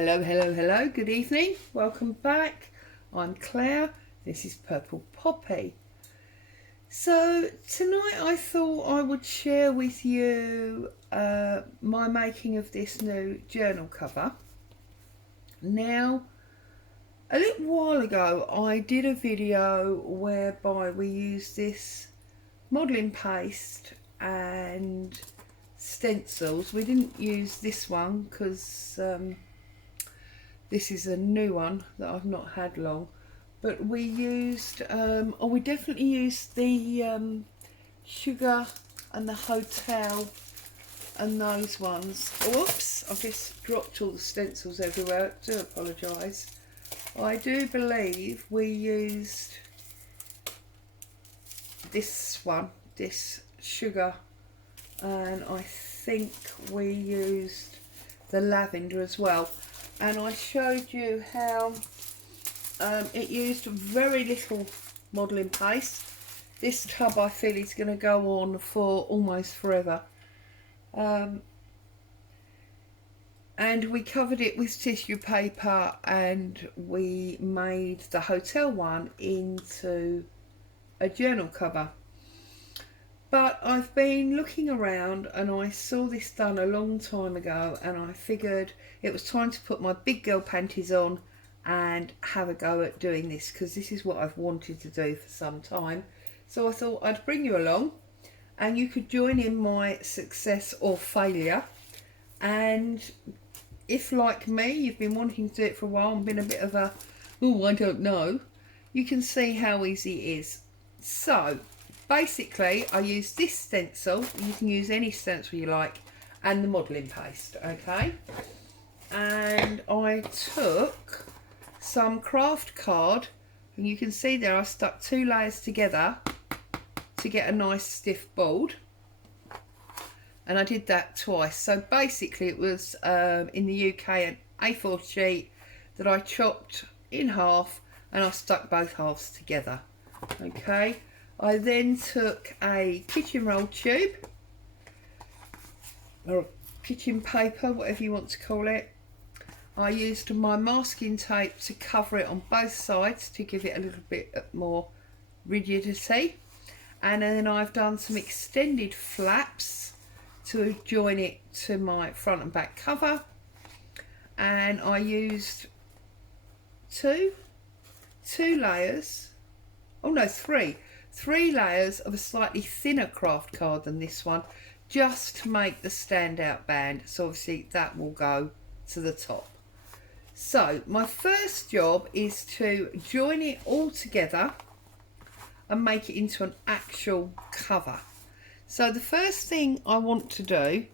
Hello, hello, hello, good evening, welcome back. I'm Claire, this is Purple Poppy. So tonight I thought I would share with you my making of this new journal cover. Now, a little while ago I did a video whereby we used this modelling paste and stencils. We didn't use this one because this is a new one that I've not had long, but we used, we definitely used the sugar and the hotel and those ones. Oops, I've just dropped all the stencils everywhere, I do apologise. I do believe we used this one, this sugar, and I think we used the lavender as well. And I showed you how it used very little modelling paste. This tub I feel is going to go on for almost forever. And we covered it with tissue paper and we made the hotel one into a journal cover. But I've been looking around and I saw this done a long time ago and I figured it was time to put my big girl panties on and have a go at doing this, because this is what I've wanted to do for some time. So I thought I'd bring you along and you could join in my success or failure. And if, like me, you've been wanting to do it for a while and been a bit of a, oh, I don't know, you can see how easy it is. So basically, I use this stencil, you can use any stencil you like, and the modelling paste, okay? And I took some craft card, and you can see there I stuck 2 layers together to get a nice stiff board. And I did that twice. So basically it was, in the UK, an A4 sheet that I chopped in half, and I stuck both halves together, okay? I then took a kitchen roll tube, or kitchen paper, whatever you want to call it. I used my masking tape to cover it on both sides to give it a little bit more rigidity. And then I've done some extended flaps to join it to my front and back cover. And I used two layers, oh no, three layers of a slightly thinner craft card than this one, just to make the standout band. So obviously that will go to the top. So my first job is to join it all together and make it into an actual cover. So the first thing I want to do,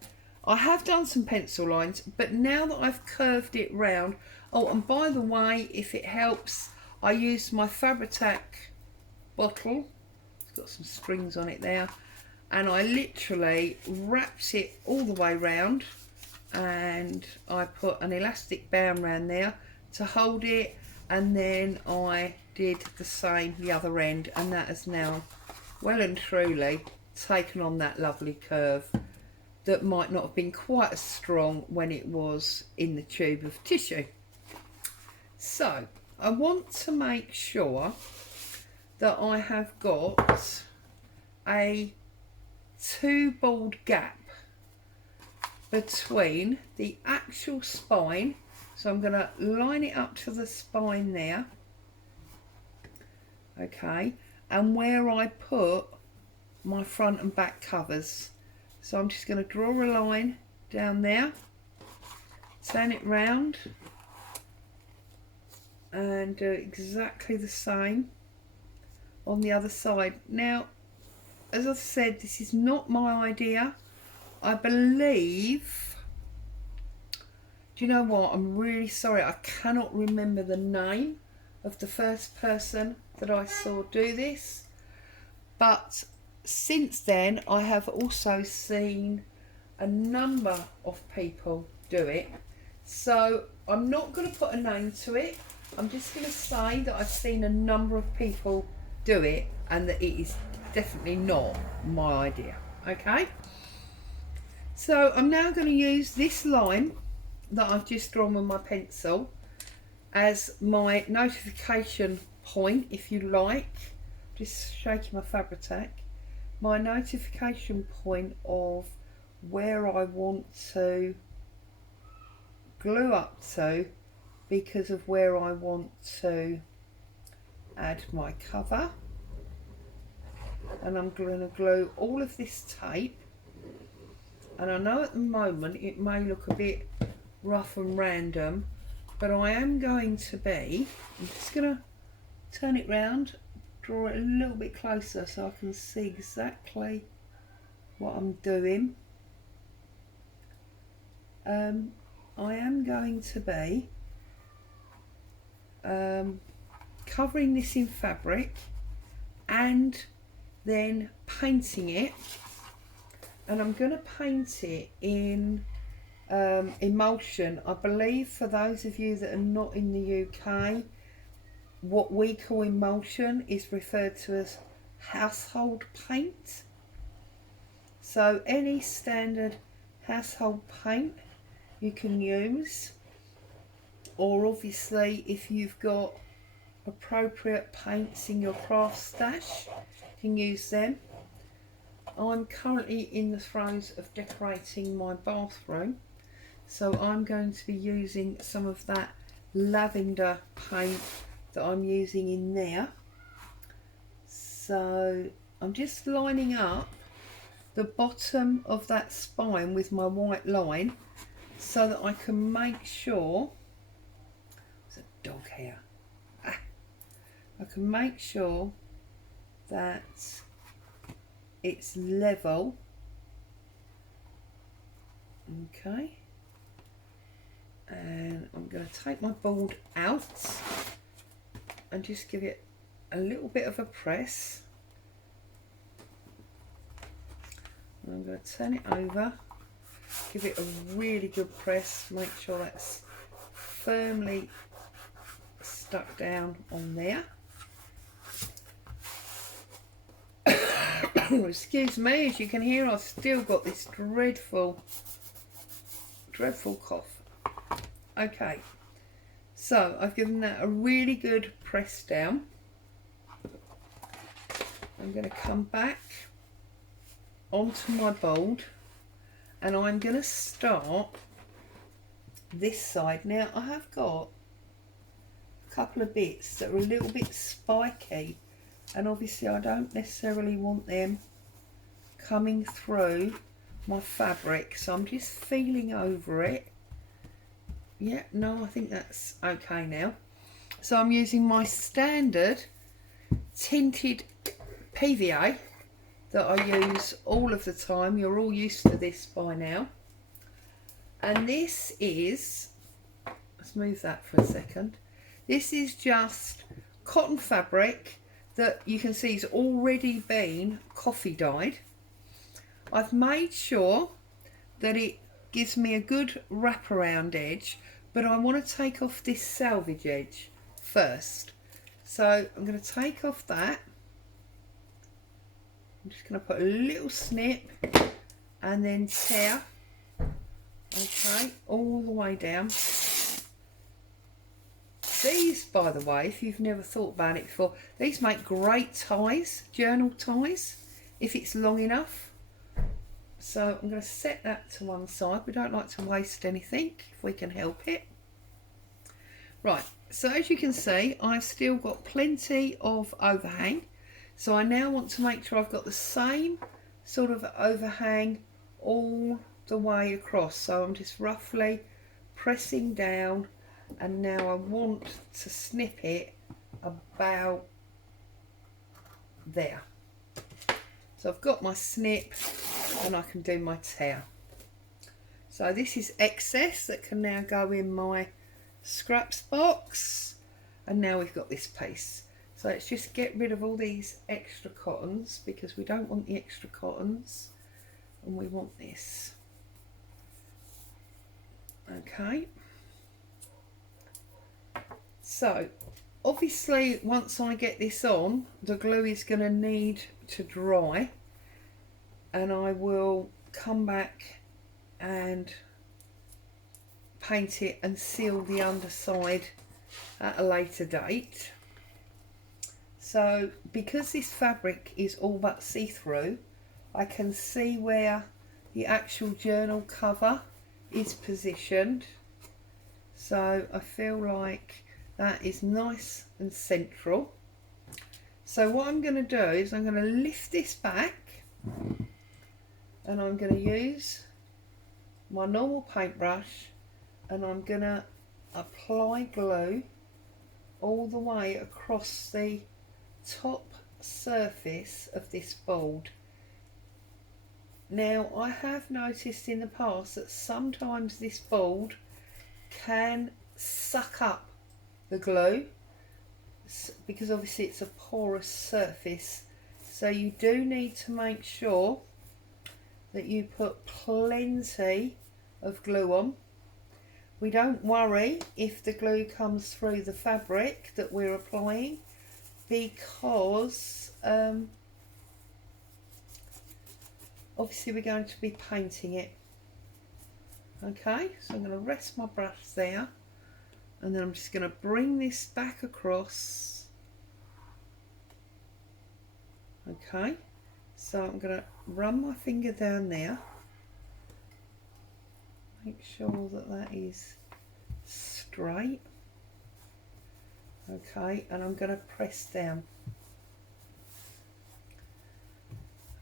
I have done some pencil lines, but now that I've curved it round, oh, and by the way, if it helps, I used my Fabri-Tac bottle. Got some strings on it there, and I literally wrapped it all the way round, and I put an elastic band around there to hold it, and then I did the same the other end, and that has now well and truly taken on that lovely curve that might not have been quite as strong when it was in the tube of tissue. So I want to make sure that I have got a 2 bold gap between the actual spine. So I'm going to line it up to the spine there, okay, and where I put my front and back covers. So I'm just going to draw a line down there, turn it round, and do exactly the same on the other side. Now, as I've said, this is not my idea. I believe, do you know what, I'm really sorry, I cannot remember the name of the first person that I saw do this, but since then I have also seen a number of people do it. So I'm not going to put a name to it, I'm just going to say that I've seen a number of people do it and that it is definitely not my idea, okay? So I'm now going to use this line that I've just drawn with my pencil as my notification point, if you like. Just shaking my Fabri-Tac. My notification point of where I want to glue up to, because of where I want to add my cover. And I'm going to glue all of this tape, and I know at the moment it may look a bit rough and random, but I am going to be, I'm just going to turn it round, draw it a little bit closer so I can see exactly what I'm doing. I am going to be covering this in fabric and then painting it, and I'm going to paint it in emulsion. I believe, for those of you that are not in the UK, what we call emulsion is referred to as household paint. So any standard household paint you can use, or obviously if you've got appropriate paints in your craft stash, you can use them. I'm currently in the throes of decorating my bathroom, so I'm going to be using some of that lavender paint that I'm using in there. So I'm just lining up the bottom of that spine with my white line so that I can make sure, there's a dog here, I can make sure that it's level. Okay, and I'm going to take my board out and just give it a little bit of a press. And I'm going to turn it over, give it a really good press, make sure that's firmly stuck down on there. Excuse me, as you can hear, I've still got this dreadful cough. Okay, so I've given that a really good press down. I'm going to come back onto my board and I'm going to start this side. Now I have got a couple of bits that are a little bit spiky, and obviously I don't necessarily want them coming through my fabric, so I'm just feeling over it. Yeah, no, I think that's okay now. So I'm using my standard tinted PVA that I use all of the time. You're all used to this by now. And this is, let's move that for a second. This is just cotton fabric that you can see has already been coffee dyed. I've made sure that it gives me a good wraparound edge, but I want to take off this selvage edge first. So I'm going to take off that. I'm just going to put a little snip and then tear, okay, all the way down. These, by the way, if you've never thought about it before, these make great ties, journal ties, if it's long enough. So I'm going to set that to one side. We don't like to waste anything if we can help it. Right, so as you can see, I've still got plenty of overhang. So I now want to make sure I've got the same sort of overhang all the way across. So I'm just roughly pressing down, and now I want to snip it about there. So I've got my snip and I can do my tear. So this is excess that can now go in my scraps box, and now we've got this piece. So let's just get rid of all these extra cottons, because we don't want the extra cottons and we want this. Okay, so obviously once I get this on, the glue is going to need to dry, and I will come back and paint it and seal the underside at a later date. So because this fabric is all but see-through, I can see where the actual journal cover is positioned. So I feel like that is nice and central. So what I'm going to do is I'm going to lift this back and I'm going to use my normal paintbrush and I'm going to apply glue all the way across the top surface of this board. Now I have noticed in the past that sometimes this board can suck up the glue because obviously it's a porous surface, so you do need to make sure that you put plenty of glue on. We don't worry if the glue comes through the fabric that we're applying, because obviously we're going to be painting it. Okay, so I'm going to rest my brush there and then I'm just going to bring this back across. Okay, so I'm going to run my finger down there, make sure that that is straight. Okay, and I'm going to press down.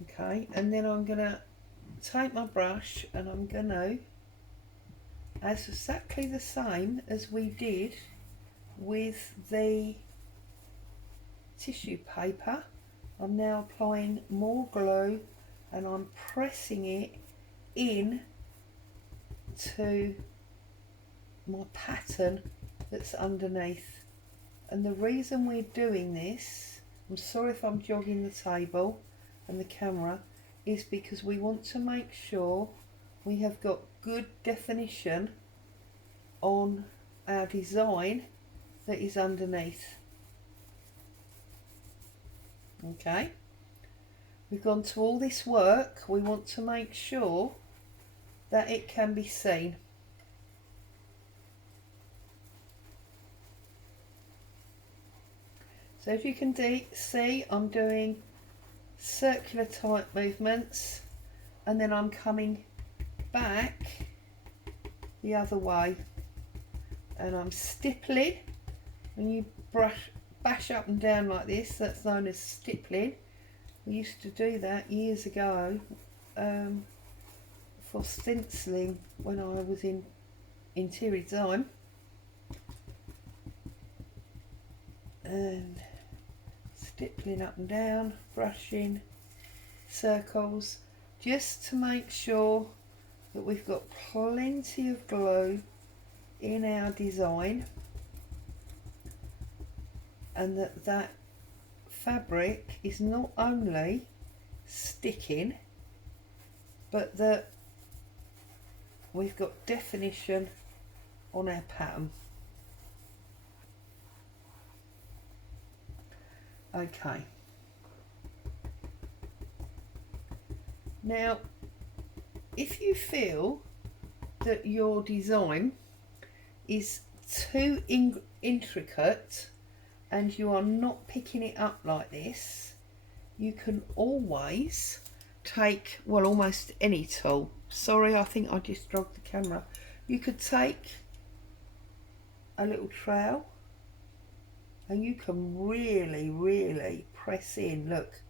Okay, and then I'm going to take my brush and I'm going to, as exactly the same as we did with the tissue paper, I'm now applying more glue and I'm pressing it in to my pattern that's underneath. And the reason we're doing this, I'm sorry if I'm jogging the table and the camera, is because we want to make sure we have got good definition on our design that is underneath. Okay, we've gone to all this work, we want to make sure that it can be seen. So as you can see, I'm doing circular type movements and then I'm coming back the other way and I'm stippling. When you bash up and down like this, that's known as stippling. We used to do that years ago for stenciling when I was in interior design. And stippling up and down, brushing circles, just to make sure that we've got plenty of glue in our design and that that fabric is not only sticking but that we've got definition on our pattern. Okay, now if you feel that your design is too intricate and you are not picking it up like this, you can always take, well, almost any tool. Sorry, I think I just dragged the camera. You could take a little trowel and you can really press in, look,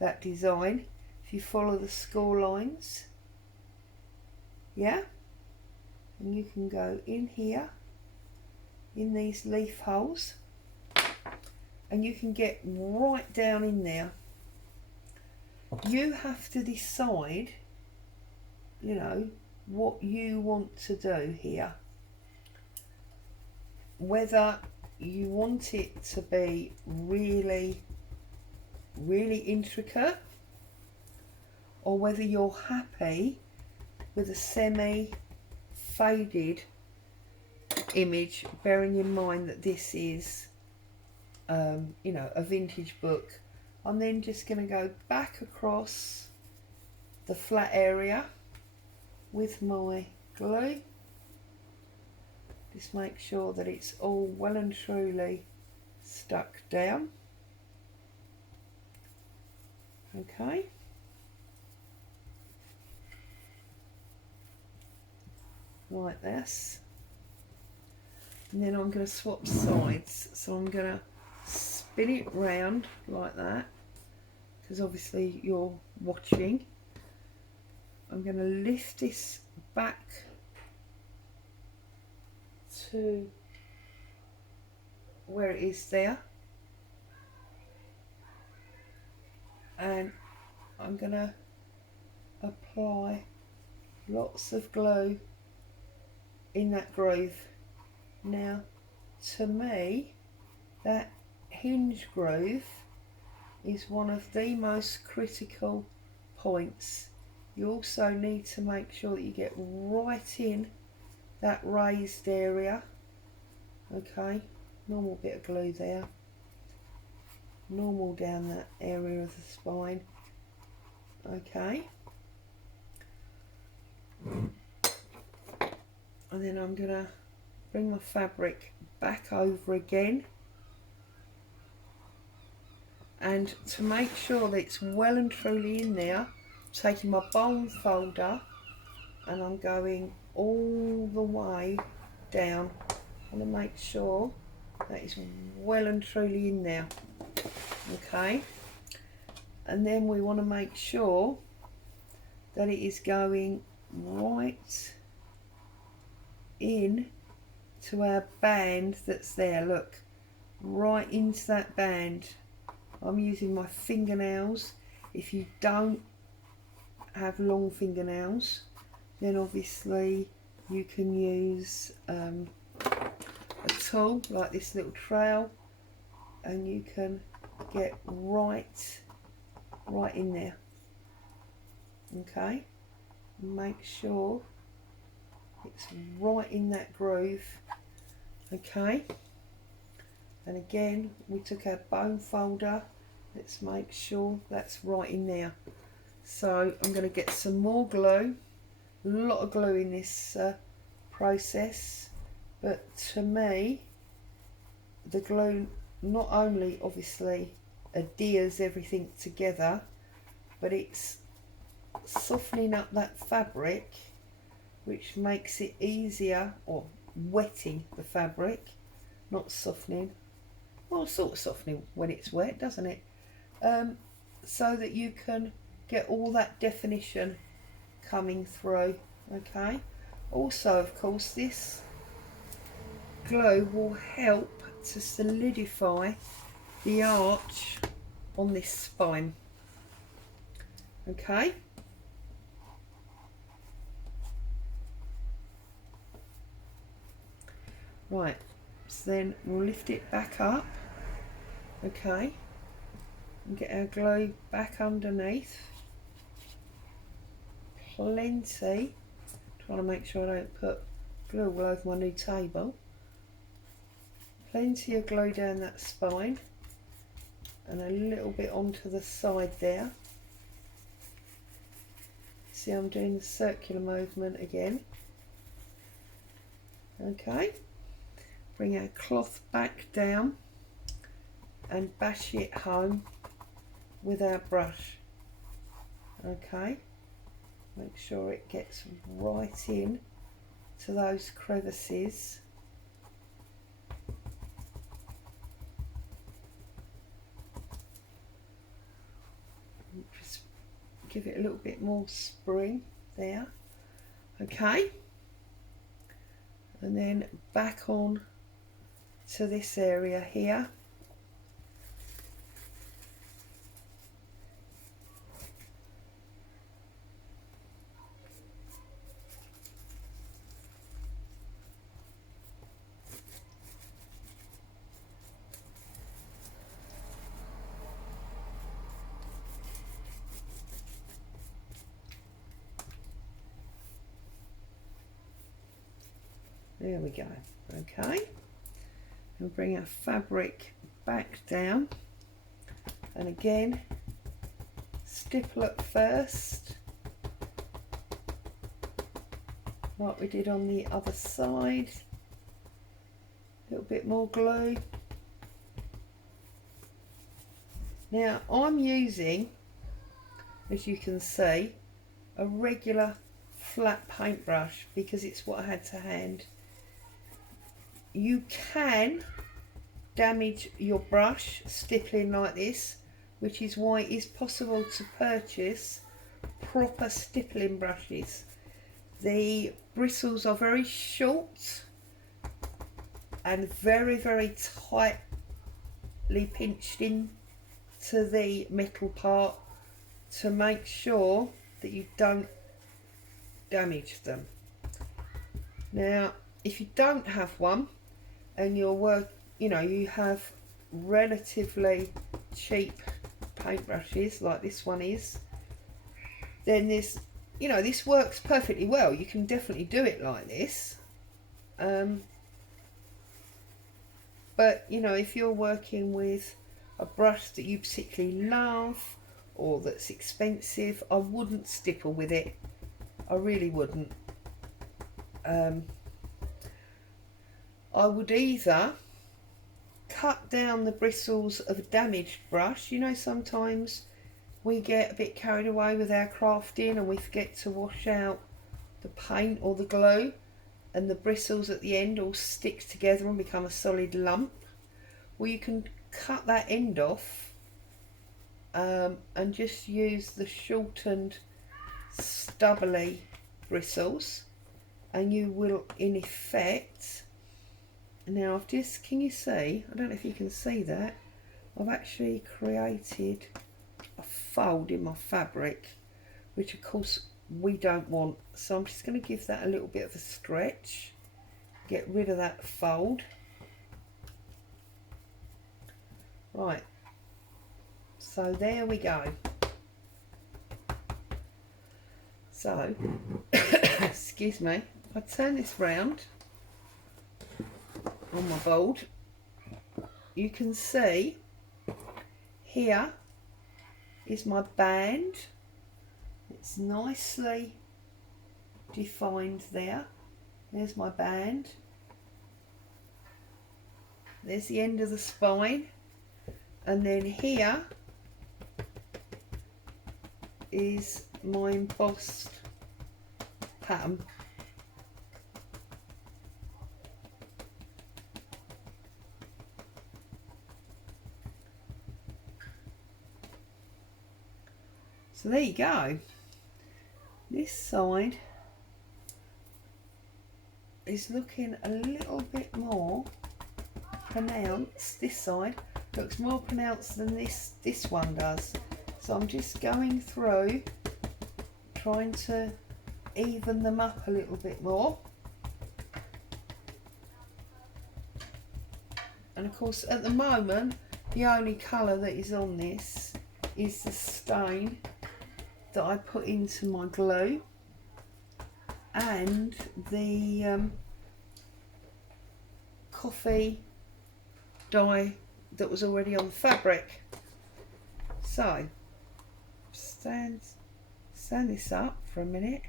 that design, if you follow the score lines, yeah, and you can go in here in these leaf holes and you can get right down in there. You have to decide, you know, what you want to do here, whether you want it to be really intricate or whether you're happy with a semi faded image, bearing in mind that this is you know, a vintage book. I'm then just going to go back across the flat area with my glue Just make sure that it's all well and truly stuck down. Okay. Like this. And then I'm going to swap sides. So I'm going to spin it round like that, because obviously you're watching. I'm going to lift this back to where it is there, and I'm going to apply lots of glue in that groove. Now, to me, that hinge groove is one of the most critical points. You also need to make sure that you get right in that raised area. Okay, normal bit of glue there, normal down that area of the spine. Okay, and then I'm gonna bring my fabric back over again, and to make sure that it's well and truly in there, I'm taking my bone folder and I'm going all the way down. I want to make sure that it's well and truly in there. Okay, and then we want to make sure that it is going right in to our band that's there. Look, right into that band. I'm using my fingernails. If you don't have long fingernails, then obviously you can use a tool like this little trail, and you can get right in there. Okay, make sure it's right in that groove. Okay, and again we took our bone folder. Let's make sure that's right in there. So I'm going to get some more glue. A lot of glue in this process, but to me the glue not only obviously adheres everything together, but it's softening up that fabric, which makes it easier, or wetting the fabric, not softening, well, sort of softening when it's wet, doesn't it? So that you can get all that definition coming through. Okay, also of course this glue will help to solidify the arch on this spine. Okay, right, so then we'll lift it back up. Okay, and get our glue back underneath. Plenty, trying to make sure I don't put glue all over my new table. Plenty of glue down that spine, and a little bit onto the side there. See, I'm doing the circular movement again. Okay, bring our cloth back down and bash it home with our brush. Okay, make sure it gets right in to those crevices. Just give it a little bit more spring there. Okay, and then back on to this area here. There we go. Okay, and bring our fabric back down, and again stipple at first like we did on the other side. little bit more glue. Now I'm using, as you can see, a regular flat paintbrush because it's what I had to hand. You can damage your brush stippling like this, which is why it is possible to purchase proper stippling brushes. The bristles are very short and very, very tightly pinched in to the metal part to make sure that you don't damage them. Now, if you don't have one and you have relatively cheap paintbrushes like this one is, then this works perfectly well. You can definitely do it like this. But if you're working with a brush that you particularly love or that's expensive, I wouldn't stipple with it. I really wouldn't. I would either cut down the bristles of a damaged brush. Sometimes we get a bit carried away with our crafting and we forget to wash out the paint or the glue, and the bristles at the end all stick together and become a solid lump. Well, you can cut that end off and just use the shortened stubbly bristles, and you will in effect, now can you see, I don't know if you can see that, I've actually created a fold in my fabric, which of course we don't want, so I'm just going to give that a little bit of a stretch, get rid of that fold. Right, so there we go. So excuse me, if I turn this round on my board, you can see here is my band. It's nicely defined there. There's my band. There's the end of the spine. And then here is my embossed pattern. So there you go. This side is looking a little bit more pronounced. This side looks more pronounced than this one does. So I'm just going through trying to even them up a little bit more. And of course at the moment the only colour that is on this is the stain that I put into my glue and the coffee dye that was already on the fabric. So stand this up for a minute.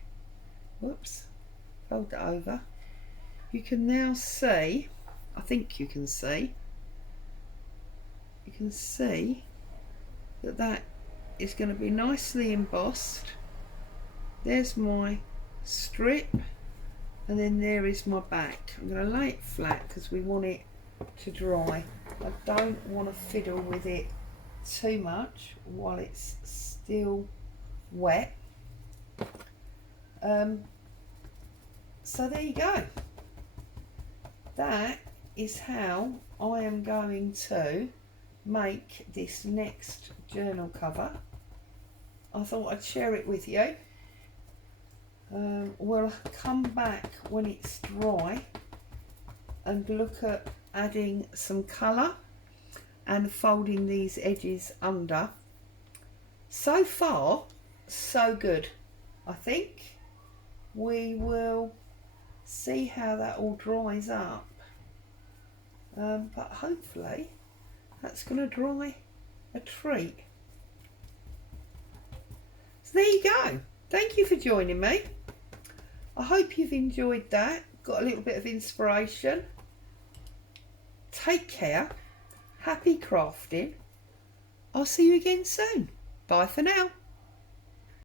Whoops, fold it over. You can now see, I think you can see that is going to be nicely embossed. There's my strip, and then there is my back. I'm going to lay it flat because we want it to dry. I don't want to fiddle with it too much while it's still wet. So there you go. That is how I am going to make this next journal cover. I thought I'd share it with you. We'll come back when it's dry and look at adding some colour and folding these edges under. So far, so good. I think we will see how that all dries up, but hopefully that's going to dry a treat. So there you go. Thank you for joining me. I hope you've enjoyed that, got a little bit of inspiration. Take care. Happy crafting. I'll see you again soon. Bye for now.